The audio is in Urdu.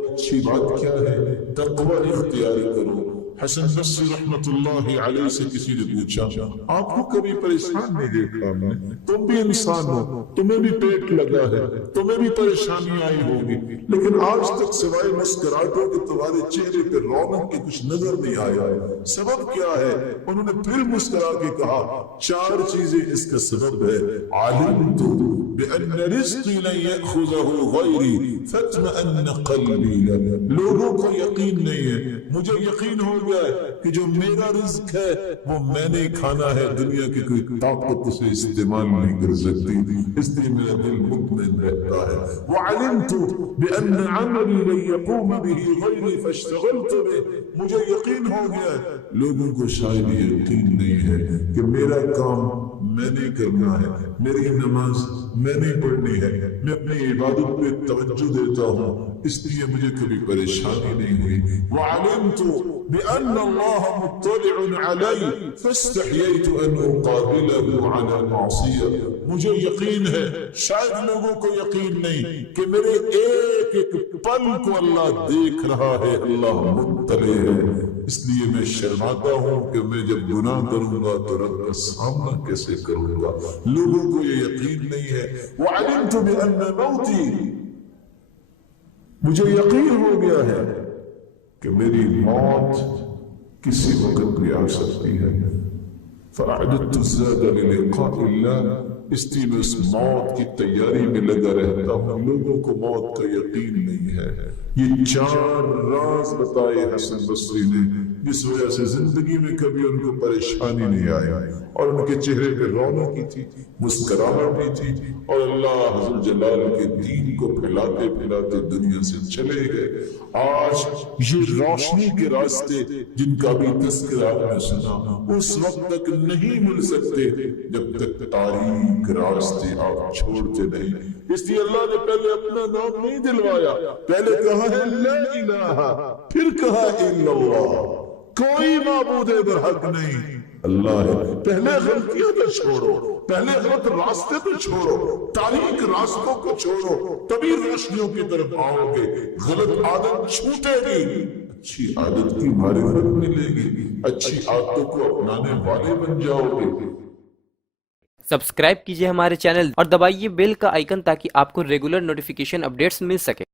اور اچھی بات کیا ہے؟ تقوی اختیار کرو۔ حسن بصری رحمتullah علیہ سے کسی نے پوچھا آپ کو کبھی پریشان نہیں دیکھا ہم نے، تم بھی انسان ہو، تمہیں بھی پیٹ لگا ہے، تمہیں بھی پریشانی آئی ہوگی، لیکن آج تک سوائے مسکراہٹوں کے تمہارے چہرے پہ رونق کے کچھ نظر نہیں آیا، سبب کیا ہے؟ انہوں نے پھر مسکرا کے کہا چار چیزیں اس کا سبب ہے۔ علمت بأن رزقی لن یأخذہ غیری فاطمئن قلبی له، لوگوں کو یقین نہیں ہے، مجھے یقین ہو گیا ہے کہ جو میرا رزق ہے وہ میں نے کھانا ہے، دنیا کی کوئی طاقت اسے استعمال نہیں کر سکتی، اس لیے میرا دل مطمئن رہتا ہے۔ وعلمت بأن عملی لن یقوم به غیری فاشتغلت به، مجھے یقین ہو گیا ہے لوگوں کو شاید یقین نہیں ہے کہ میرا کام میں نے کرنا ہے، میری نماز میں نے پڑھنی ہے، میں اپنی عبادت پہ توجہ دیتا ہوں، اس لیے مجھے کبھی پریشانی نہیں ہوئی۔ وعلمت بأن اللہ مطلع علی فاستحییت ان اقابلہ علی معصیہ، مجھے یقین ہے، شاید لوگوں کو یقین نہیں کہ میرے ایک ایک پل کو اللہ دیکھ رہا ہے، اللہ مطلع ہے، اس لیے میں شرماتا ہوں کہ میں جب گناہ کروں گا تو رب کا سامنا کیسے کروں گا، لوگوں کو یہ یقین نہیں ہے۔ وعلمت بأن موتی، مجھے یقین ہو گیا ہے کہ میری موت کسی وقت بھی آ سکتی ہے۔ فأعددت الزاد للقاء اللہ، اس لیے میں اس موت کی تیاری میں لگا رہتا ہوں، لوگوں کو موت کا یقین نہیں ہے۔ یہ چار راز بتائے حسن بصری نے جس وجہ سے زندگی میں کبھی ان کو پریشانی نہیں آئی، اور ان کے چہرے پہ رونق کی تھی، مسکراہٹ بھی تھی، اور اللہ حضر جلال کے دین کو پھیلاتے پھیلاتے دنیا سے چلے گئے۔ آج یہ روشنی کے راستے جن کا بھی تذکرہ آپ نے سنا اس وقت تک نہیں مل سکتے جب تک تاریک راستے آپ چھوڑتے نہیں، اس لیے اللہ نے پہلے اپنا نام نہیں دلوایا، پہلے کہا ہے لا الہ، پھر کہا الا اللہ، کوئی معبود برحق نہیں اللہ ہے۔ پہلے غلطیاں تو چھوڑو، پہلے غلط راستے تو چھوڑو، تاریک راستوں کو چھوڑو، تبھی روشنیوں کی طرف آؤ گے، غلط عادت چھوٹے گی، اچھی عادت کی معرفت ملے گی، اچھی عادتوں کو اپنانے والے بن جاؤ گے۔ سبسکرائب کیجئے ہمارے چینل اور دبائیے بیل کا آئیکن تاکہ آپ کو ریگولر نوٹیفیکیشن اپڈیٹس مل سکے۔